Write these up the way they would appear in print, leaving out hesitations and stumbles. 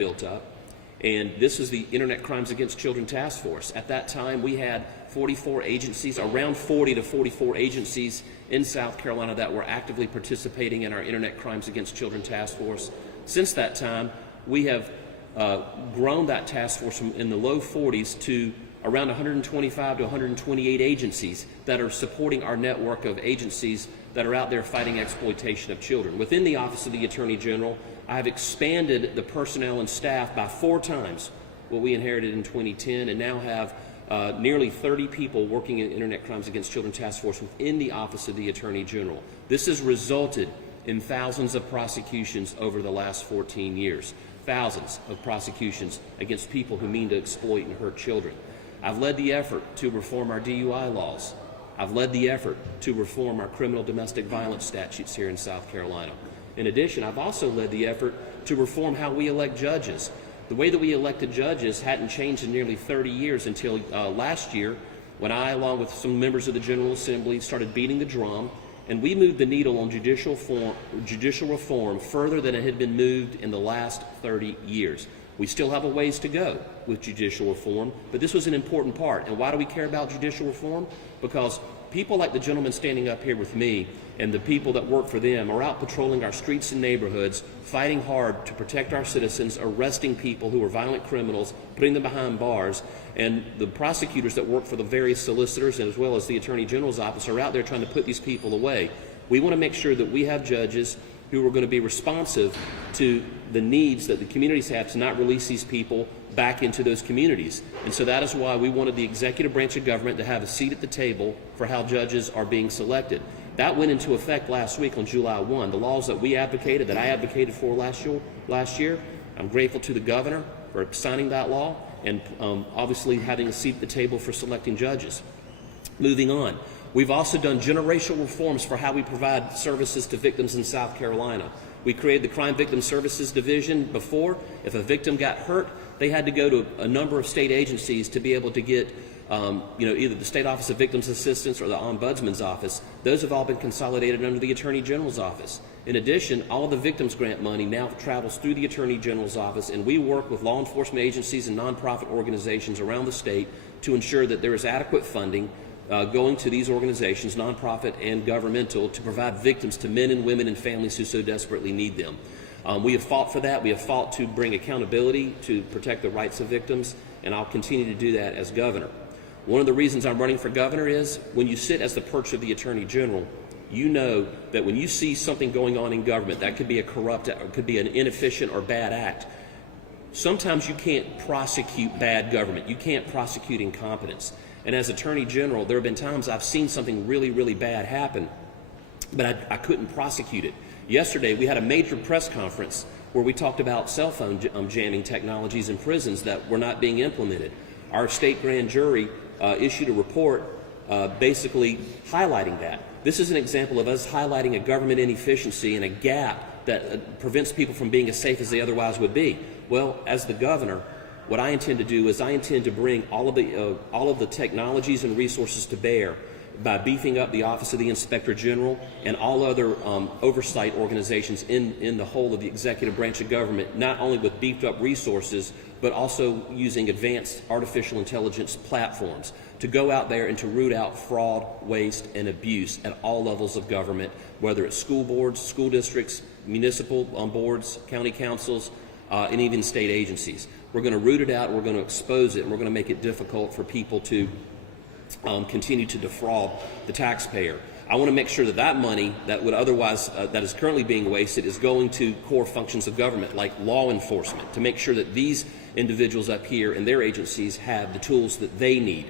built up, and this is the Internet Crimes Against Children Task Force. At that time, we had 44 agencies, around 40 to 44 agencies in South Carolina that were actively participating in our Internet Crimes Against Children Task Force. Since that time, we have grown that task force from in the low 40s to around 125 to 128 agencies that are supporting our network of agencies that are out there fighting exploitation of children. Within the Office of the Attorney General, I have expanded the personnel and staff by 4 times what we inherited in 2010, and now have nearly 30 people working in Internet Crimes Against Children Task Force within the Office of the Attorney General. This has resulted in thousands of prosecutions over the last 14 years. Thousands of prosecutions against people who mean to exploit and hurt children. I've led the effort to reform our DUI laws. I've led the effort to reform our criminal domestic violence statutes here in South Carolina. In addition, I've also led the effort to reform how we elect judges. The way that we elected judges hadn't changed in nearly 30 years until last year, when I, along with some members of the General Assembly, started beating the drum, and we moved the needle on judicial reform further than it had been moved in the last 30 years. We still have a ways to go with judicial reform, but this was an important part. And why do we care about judicial reform? Because people like the gentleman standing up here with me and the people that work for them are out patrolling our streets and neighborhoods, fighting hard to protect our citizens, arresting people who are violent criminals, putting them behind bars. And the prosecutors that work for the various solicitors, as well as the Attorney General's office, are out there trying to put these people away. We want to make sure that we have judges who are going to be responsive to the needs that the communities have to not release these people back into those communities. And so that is why we wanted the executive branch of government to have a seat at the table for how judges are being selected. That went into effect last week on July 1. The laws that we advocated, that I advocated for last year, I'm grateful to the governor for signing that law and obviously having a seat at the table for selecting judges. Moving on. We've also done generational reforms for how we provide services to victims in South Carolina. We created the Crime Victim Services Division before. If a victim got hurt, they had to go to a number of state agencies to be able to get either the State Office of Victims Assistance or the Ombudsman's Office. Those have all been consolidated under the Attorney General's Office. In addition, all of the Victims Grant money now travels through the Attorney General's Office, and we work with law enforcement agencies and nonprofit organizations around the state to ensure that there is adequate funding going to these organizations, nonprofit and governmental, to provide victims to men and women and families who so desperately need them. We have fought for that. We have fought to bring accountability to protect the rights of victims, and I'll continue to do that as governor. One of the reasons I'm running for governor is when you sit as the perch of the Attorney General, you know that when you see something going on in government, that could be a corrupt, or could be an inefficient or bad act, sometimes you can't prosecute bad government. You can't prosecute incompetence. And as Attorney General, there have been times I've seen something really, really bad happen, but I couldn't prosecute it. Yesterday, we had a major press conference where we talked about cell phone jamming technologies in prisons that were not being implemented. Our state grand jury issued a report basically highlighting that. This is an example of us highlighting a government inefficiency and a gap that prevents people from being as safe as they otherwise would be. Well, as the governor, what I intend to do is I intend to bring all of the technologies and resources to bear by beefing up the Office of the Inspector General and all other oversight organizations in the whole of the executive branch of government, not only with beefed up resources, but also using advanced artificial intelligence platforms to go out there and to root out fraud, waste, and abuse at all levels of government, whether it's school boards, school districts, municipal boards, county councils, and even state agencies. We're going to root it out, we're going to expose it, and we're going to make it difficult for people to continue to defraud the taxpayer. I want to make sure that that money that would otherwise, that is currently being wasted, is going to core functions of government like law enforcement, to make sure that these individuals up here and their agencies have the tools that they need.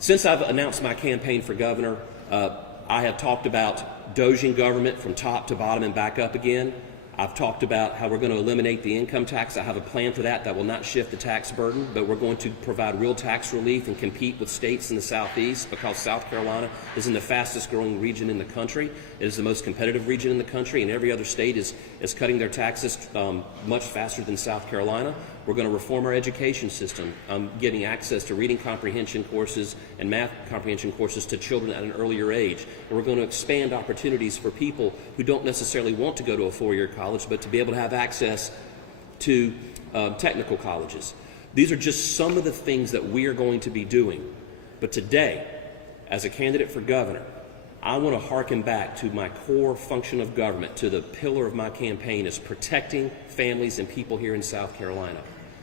Since I've announced my campaign for governor, I have talked about doging government from top to bottom and back up again. I've talked about how we're going to eliminate the income tax. I have a plan for that will not shift the tax burden, but we're going to provide real tax relief and compete with states in the Southeast, because South Carolina is in the fastest growing region in the country. It is the most competitive region in the country, and every other state is cutting their taxes much faster than South Carolina. We're going to reform our education system, giving access to reading comprehension courses and math comprehension courses to children at an earlier age. And we're going to expand opportunities for people who don't necessarily want to go to a four-year college, but to be able to have access to technical colleges. These are just some of the things that we are going to be doing. But today, as a candidate for governor, I want to hearken back to my core function of government, to the pillar of my campaign is protecting families and people here in South Carolina.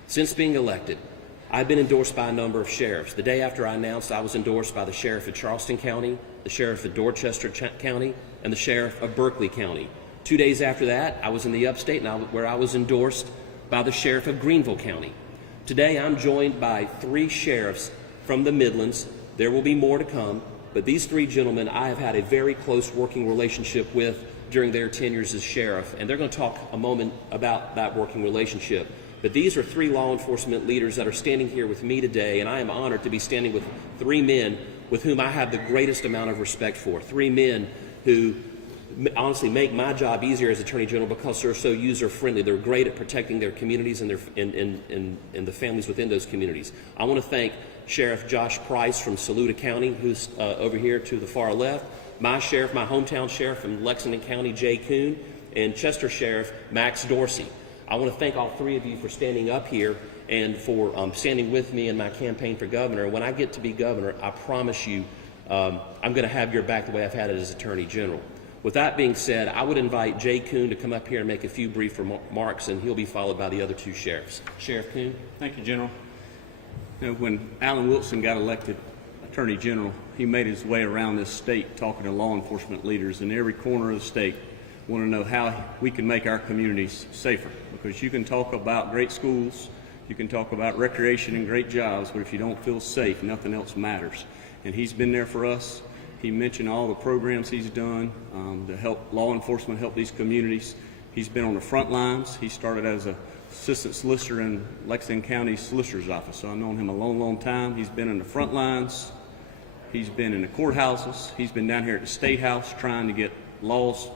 Since being elected, I've been endorsed by a number of sheriffs. The day after I announced, I was endorsed by the sheriff of Charleston County, the sheriff of Dorchester County, and the sheriff of Berkeley County. 2 days after that, I was in the upstate where I was endorsed by the sheriff of Greenville County. Today, I'm joined by 3 sheriffs from the Midlands. There will be more to come, but these 3 gentlemen I have had a very close working relationship with during their tenures as sheriff, and they're going to talk a moment about that working relationship. But these are 3 law enforcement leaders that are standing here with me today, and I am honored to be standing with 3 men with whom I have the greatest amount of respect for. 3 men who honestly make my job easier as Attorney General because they're so user-friendly. They're great at protecting their communities and the families within those communities. I want to thank Sheriff Josh Price from Saluda County, who's over here to the far left, my sheriff, my hometown sheriff from Lexington County, Jay Koon, and Chester Sheriff Max Dorsey. I want to thank all 3 of you for standing up here and for standing with me in my campaign for governor. When I get to be governor, I promise you I'm going to have your back the way I've had it as Attorney General. With that being said, I would invite Jay Koon to come up here and make a few brief remarks, and he'll be followed by the other 2 sheriffs. Sheriff Koon. Thank you, General. You know, when Alan Wilson got elected Attorney General, he made his way around this state talking to law enforcement leaders in every corner of the state. Want to know how we can make our communities safer, because you can talk about great schools, you can talk about recreation and great jobs, but if you don't feel safe, nothing else matters. And he's been there for us. He mentioned all the programs he's done to help law enforcement help these communities. He's been on the front lines. He started as an assistant solicitor in Lexington County Solicitor's Office, so I've known him a long, long time. He's been in the front lines. He's been in the courthouses. He's been down here at the State House trying to get laws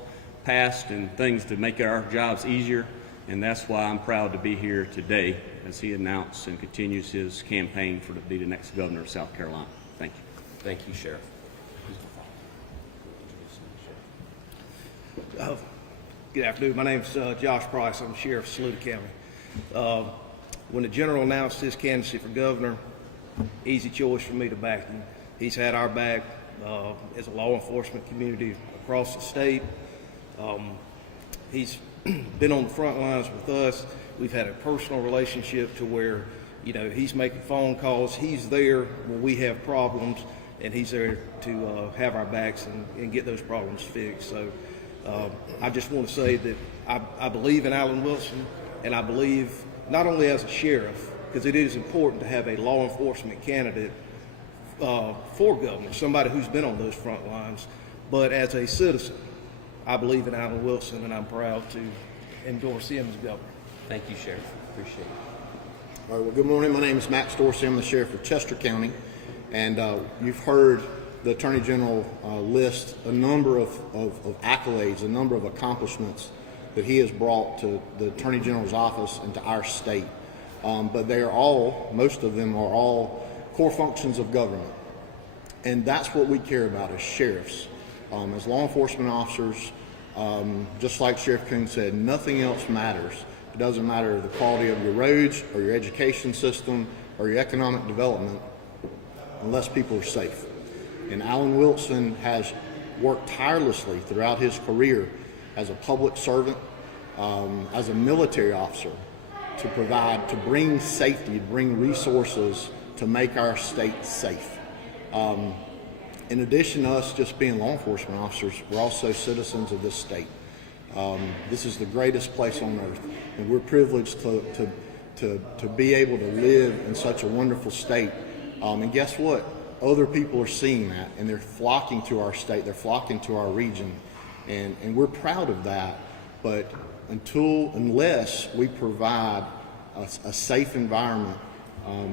passed and things to make our jobs easier, and that's why I'm proud to be here today as he announced and continues his campaign to be the next governor of South Carolina. Thank you. Thank you, Sheriff. Good afternoon. My name is Josh Price. I'm the sheriff of Saluda County. When the general announced his candidacy for governor, easy choice for me to back him. He's had our back as a law enforcement community across the state. He's been on the front lines with us. We've had a personal relationship to where, you know, he's making phone calls. He's there when we have problems, and he's there to have our backs and get those problems fixed. So I just want to say that I believe in Alan Wilson, and I believe not only as a sheriff, because it is important to have a law enforcement candidate for governor, somebody who's been on those front lines, but as a citizen, I believe in Alan Wilson, and I'm proud to endorse him as governor. Thank you, Sheriff. Appreciate it. All right, well, good morning. My name is Max Dorsey. I'm the sheriff of Chester County, and you've heard the Attorney General list a number of accolades, a number of accomplishments that he has brought to the Attorney General's office and to our state. But they are all, most of them are all core functions of government. And that's what we care about as sheriffs. As law enforcement officers, just like Sheriff Koon said, nothing else matters. It doesn't matter the quality of your roads or your education system or your economic development unless people are safe. And Alan Wilson has worked tirelessly throughout his career as a public servant, as a military officer, to bring safety, to bring resources to make our state safe. In addition to us just being law enforcement officers, we're also citizens of this state. This is the greatest place on earth, and we're privileged to be able to live in such a wonderful state. And guess what? Other people are seeing that, and they're flocking to our state, they're flocking to our region, and we're proud of that. But unless we provide a safe environment,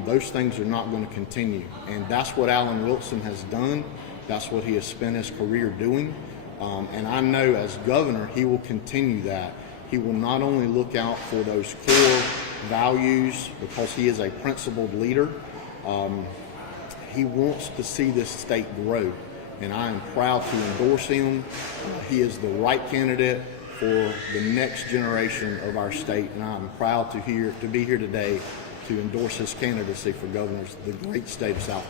those things are not going to continue. And that's what Alan Wilson has done. That's what he has spent his career doing. And I know as governor, he will continue that. He will not only look out for those core values because he is a principled leader, he wants to see this state grow. And I am proud to endorse him. He is the right candidate for the next generation of our state, and I'm proud to be here today to endorse his candidacy for governor of the great state of South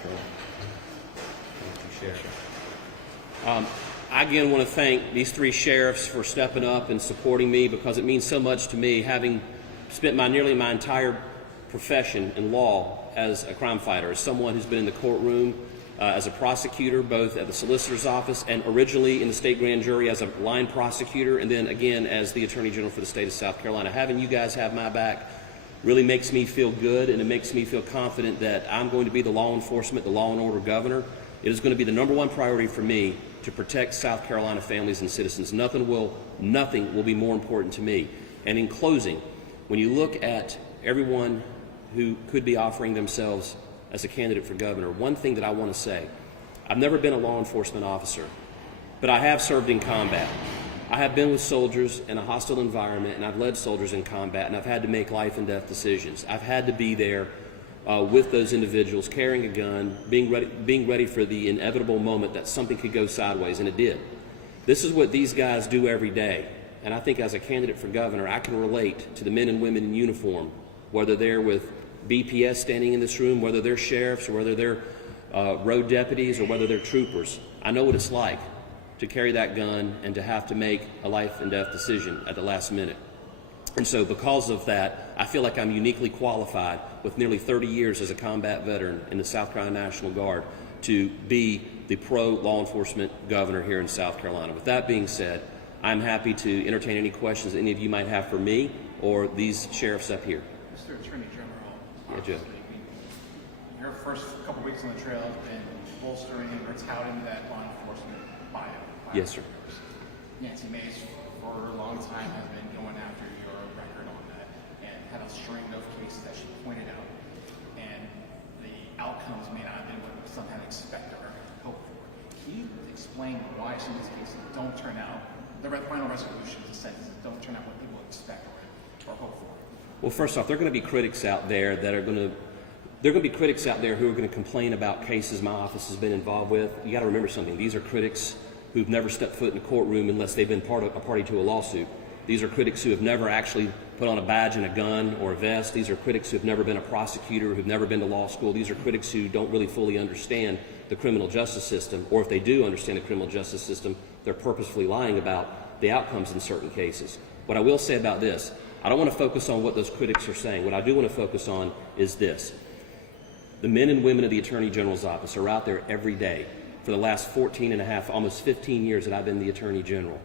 Carolina. I again want to thank these three sheriffs for stepping up and supporting me, because it means so much to me, having spent nearly my entire profession in law as a crime fighter, as someone who's been in the courtroom, as a prosecutor, both at the solicitor's office and originally in the state grand jury as a line prosecutor, and then again as the Attorney General for the state of South Carolina. Having you guys have my back really makes me feel good, and it makes me feel confident that I'm going to be the law enforcement, the law and order governor. It is going to be the #1 priority for me to protect South Carolina families and citizens. Nothing will be more important to me. And in closing, when you look at everyone who could be offering themselves as a candidate for governor, one thing that I want to say: I've never been a law enforcement officer, but I have served in combat. I have been with soldiers in a hostile environment, and I've led soldiers in combat, and I've had to make life and death decisions. I've had to be there with those individuals, carrying a gun, being ready for the inevitable moment that something could go sideways, and it did. This is what these guys do every day, and I think as a candidate for governor, I can relate to the men and women in uniform, whether they're with BPS standing in this room, whether they're sheriffs, or whether they're road deputies, or whether they're troopers. I know what it's like to carry that gun and to have to make a life and death decision at the last minute. And so because of that, I feel like I'm uniquely qualified, with nearly 30 years as a combat veteran in the South Carolina National Guard, to be the pro-law enforcement governor here in South Carolina. With that being said, I'm happy to entertain any questions any of you might have for me or these sheriffs up here. Mr. Attorney General, Yeah, Joe. your first couple weeks on the trail has been bolstering or touting that law enforcement bio. Yes, sir. Nancy Mace, for a long time, has been going after your record on that and had a string of cases that she pointed out. And the outcomes may not have been what some had expected or hoped for. Can you explain why some of these cases don't turn out, the final resolutions, the sentences, don't turn out what people expect or hope for? Well, first off, there are going to be critics out there that are going to who are going to complain about cases my office has been involved with. You got to remember something. These are critics who've never stepped foot in a courtroom unless they've been a party to a lawsuit. These are critics who have never actually put on a badge and a gun or a vest. These are critics who have never been a prosecutor, who've never been to law school. These are critics who don't really fully understand the criminal justice system, or if they do understand the criminal justice system, they're purposefully lying about the outcomes in certain cases. What I will say about this: I don't want to focus on what those critics are saying. What I do want to focus on is this. The men and women of the Attorney General's office are out there every day for the last 14 and a half, almost 15 years that I've been the Attorney General.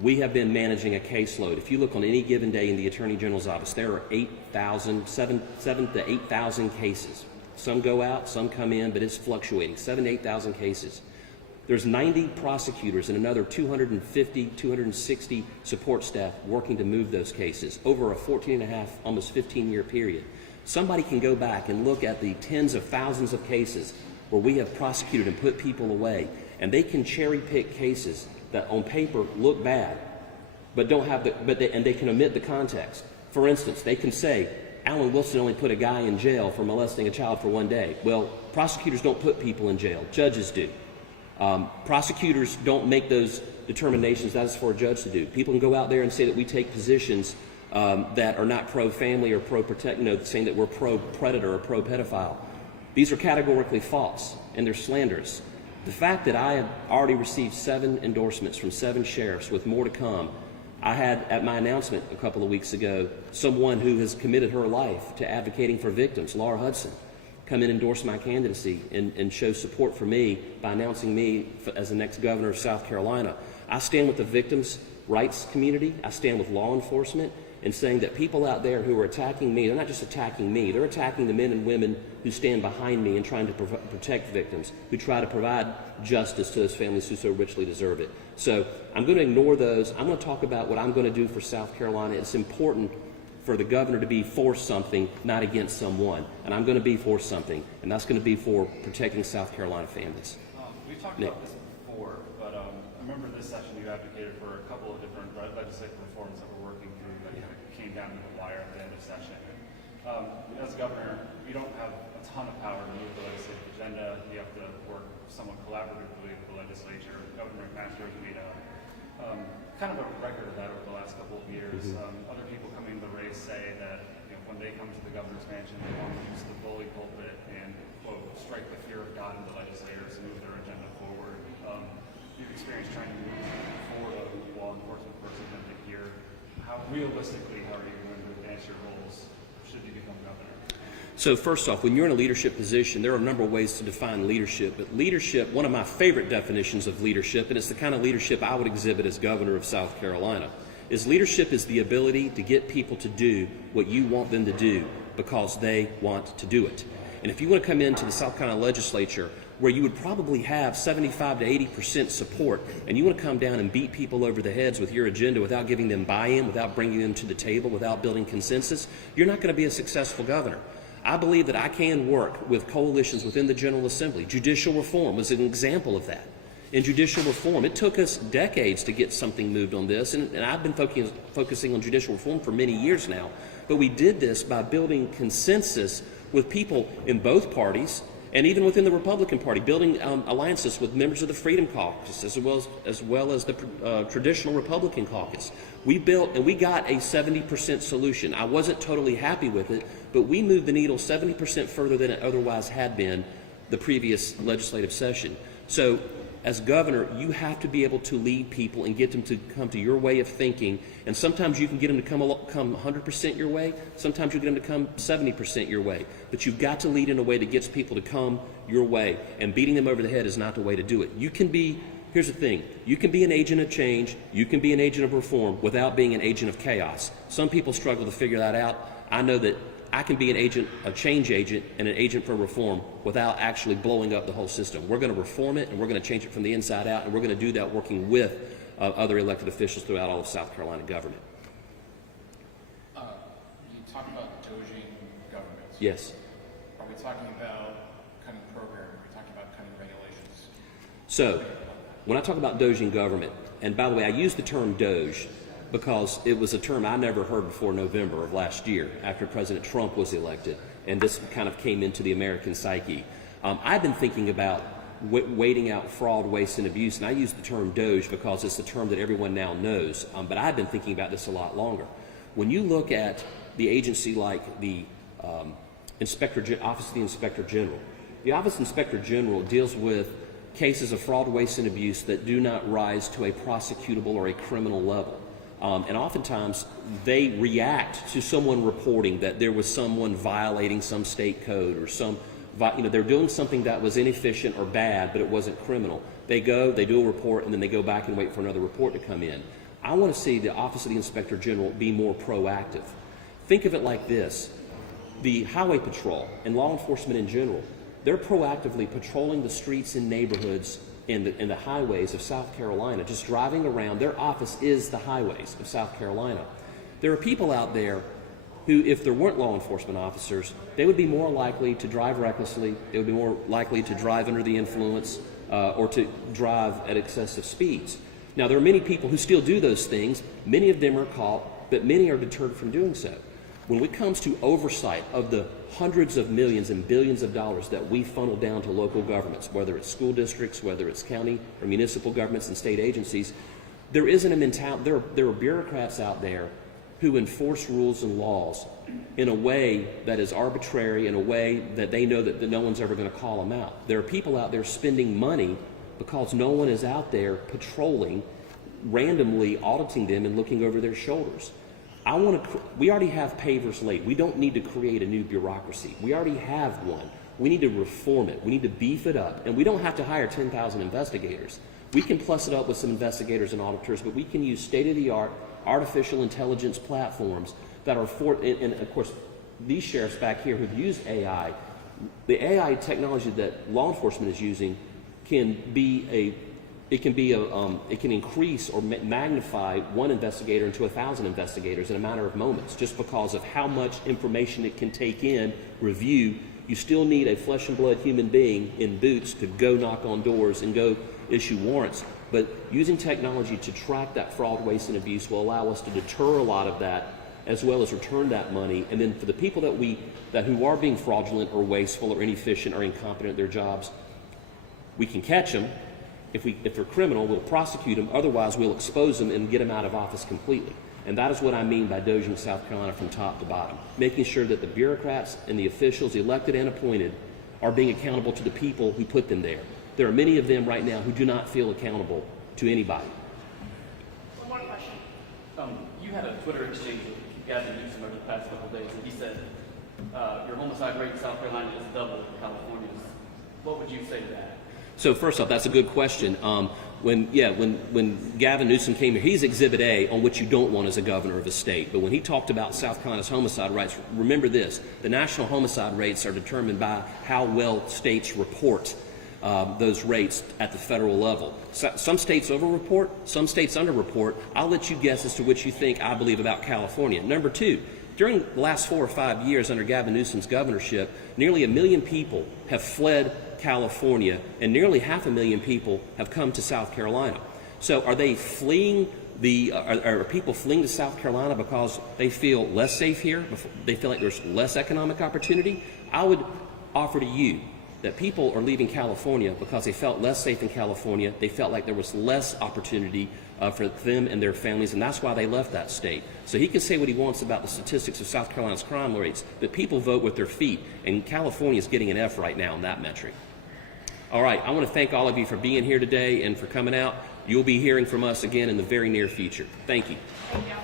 We have been managing a caseload. If you look on any given day in the Attorney General's office, there are 7 to 8,000 cases. Some go out, some come in, but it's fluctuating, 7,000 to 8,000 cases. There's 90 prosecutors and another 250, 260 support staff working to move those cases over a 14 and a half, almost 15-year period. Somebody can go back and look at the tens of thousands of cases where we have prosecuted and put people away, and they can cherry pick cases that on paper look bad, but don't have and they can omit the context. For instance, they can say, Alan Wilson only put a guy in jail for molesting a child for 1 day. Well, prosecutors don't put people in jail, judges do. Prosecutors don't make those determinations. That is for a judge to do. People can go out there and say that we take positions that are not pro-family or pro-protect, saying that we're pro-predator or pro-pedophile. These are categorically false, and they're slanderous. The fact that I have already received 7 endorsements from 7 sheriffs with more to come. I had at my announcement a couple of weeks ago someone who has committed her life to advocating for victims, Laura Hudson, come in and endorse my candidacy and show support for me by announcing me as the next governor of South Carolina. I stand with the victims' rights community. I stand with law enforcement and saying that people out there who are attacking me, they're not just attacking me, they're attacking the men and women who stand behind me and trying to protect victims, who try to provide justice to those families who so richly deserve it. So I'm going to ignore those. I'm going to talk about what I'm going to do for South Carolina. It's important for the governor to be for something, not against someone. And I'm going to be for something, and that's going to be for protecting South Carolina families. We've talked about this before, but I remember this session you advocated for a couple of different legislative reforms that we're working through that kind of came down to the wire at the end of session. As governor, you don't have a ton of power to move the legislative agenda. You have to work somewhat collaboratively with the legislature. Governor McMaster has made a kind of a record of that over the last couple of years. Other people coming to the race say that when they come to the governor's mansion, they want to use the bully pulpit and, quote, strike the fear of God into legislators and move their agenda forward. You've experienced trying to move forward a law enforcement person into here. How realistically, how are you going to advance your goals should you become governor? So first off, when you're in a leadership position, there are a number of ways to define leadership. But leadership, one of my favorite definitions of leadership, and it's the kind of leadership I would exhibit as governor of South Carolina, is leadership is the ability to get people to do what you want them to do because they want to do it. And if you want to come into the South Carolina legislature where you would probably have 75 to 80% support, and you want to come down and beat people over the heads with your agenda without giving them buy-in, without bringing them to the table, without building consensus, you're not going to be a successful governor. I believe that I can work with coalitions within the General Assembly. Judicial reform was an example of that. In judicial reform, it took us decades to get something moved on this, and I've been focusing on judicial reform for many years now. But we did this by building consensus with people in both parties, and even within the Republican Party, building alliances with members of the Freedom Caucus as well as the traditional Republican caucus. We built and we got a 70% solution. I wasn't totally happy with it, but we moved the needle 70% further than it otherwise had been the previous legislative session. So as governor, you have to be able to lead people and get them to come to your way of thinking. And sometimes you can get them to come 100% your way. Sometimes you get them to come 70% your way. But you've got to lead in a way that gets people to come your way. And beating them over the head is not the way to do it. You can be, here's the thing, you can be an agent of change, you can be an agent of reform without being an agent of chaos. Some people struggle to figure that out. I know that I can be an agent, a change agent, and an agent for reform without actually blowing up the whole system. We're going to reform it, and we're going to change it from the inside out, and we're going to do that working with other elected officials throughout all of South Carolina government. You talk about doging governments. Yes. Are we talking about cutting program? Are we talking about cutting regulations? So, when I talk about doging government, and by the way, I use the term doge because it was a term I never heard before November of last year after President Trump was elected, and this kind of came into the American psyche. I've been thinking about waiting out fraud, waste, and abuse, and I use the term doge because it's the term that everyone now knows, but I've been thinking about this a lot longer. When you look at the agency like the Office of the Inspector General, the Office of the Inspector General deals with cases of fraud, waste, and abuse that do not rise to a prosecutable or a criminal level. And oftentimes they react to someone reporting that there was someone violating some state code or they're doing something that was inefficient or bad, but it wasn't criminal. They go, they do a report, and then they go back and wait for another report to come in. I want to see the Office of the Inspector General be more proactive. Think of it like this. The Highway Patrol and law enforcement in general, they're proactively patrolling the streets and neighborhoods and the highways of South Carolina, just driving around. Their office is the highways of South Carolina. There are people out there who, if there weren't law enforcement officers, they would be more likely to drive recklessly, they would be more likely to drive under the influence, or to drive at excessive speeds. Now, there are many people who still do those things. Many of them are caught, but many are deterred from doing so. When it comes to oversight of the hundreds of millions and billions of dollars that we funnel down to local governments, whether it's school districts, whether it's county or municipal governments and state agencies, there isn't a mentality. There are bureaucrats out there who enforce rules and laws in a way that is arbitrary, in a way that they know that no one's ever going to call them out. There are people out there spending money because no one is out there patrolling, randomly auditing them and looking over their shoulders. We already have pavers laid. We don't need to create a new bureaucracy. We already have one. We need to reform it. We need to beef it up. And we don't have to hire 10,000 investigators. We can plus it up with some investigators and auditors, but we can use state-of-the-art artificial intelligence platforms that are and of course, these sheriffs back here who've used AI, the AI technology that law enforcement is using can increase or magnify one investigator into 1,000 investigators in a matter of moments, just because of how much information it can take in, review. You still need a flesh and blood human being in boots to go knock on doors and go issue warrants. But using technology to track that fraud, waste, and abuse will allow us to deter a lot of that, as well as return that money. And then for the people who are being fraudulent or wasteful or inefficient or incompetent at their jobs, we can catch them. If they're criminal, we'll prosecute them. Otherwise, we'll expose them and get them out of office completely. And that is what I mean by doging South Carolina from top to bottom, making sure that the bureaucrats and the officials, elected and appointed, are being accountable to the people who put them there. There are many of them right now who do not feel accountable to anybody. One more question. You had a Twitter exchange with Gavin Newsom over the past couple of days, and he said your homicide rate in South Carolina is double California's. What would you say to that? So first off, that's a good question. When Gavin Newsom came here, he's Exhibit A on what you don't want as a governor of a state. But when he talked about South Carolina's homicide rates, remember this: the national homicide rates are determined by how well states report those rates at the federal level. So, some states overreport, some states underreport. I'll let you guess as to what you think I believe about California. Number two, during the last 4 or 5 years under Gavin Newsom's governorship, nearly 1 million people have fled California, and nearly 500,000 people have come to South Carolina. So are they fleeing are people fleeing to South Carolina because they feel less safe here? They feel like there's less economic opportunity? I would offer to you that people are leaving California because they felt less safe in California. They felt like there was less opportunity for them and their families, and that's why they left that state. So he can say what he wants about the statistics of South Carolina's crime rates, but people vote with their feet, and California is getting an F right now on that metric. All right, I want to thank all of you for being here today and for coming out. You'll be hearing from us again in the very near future. Thank you. Thank you.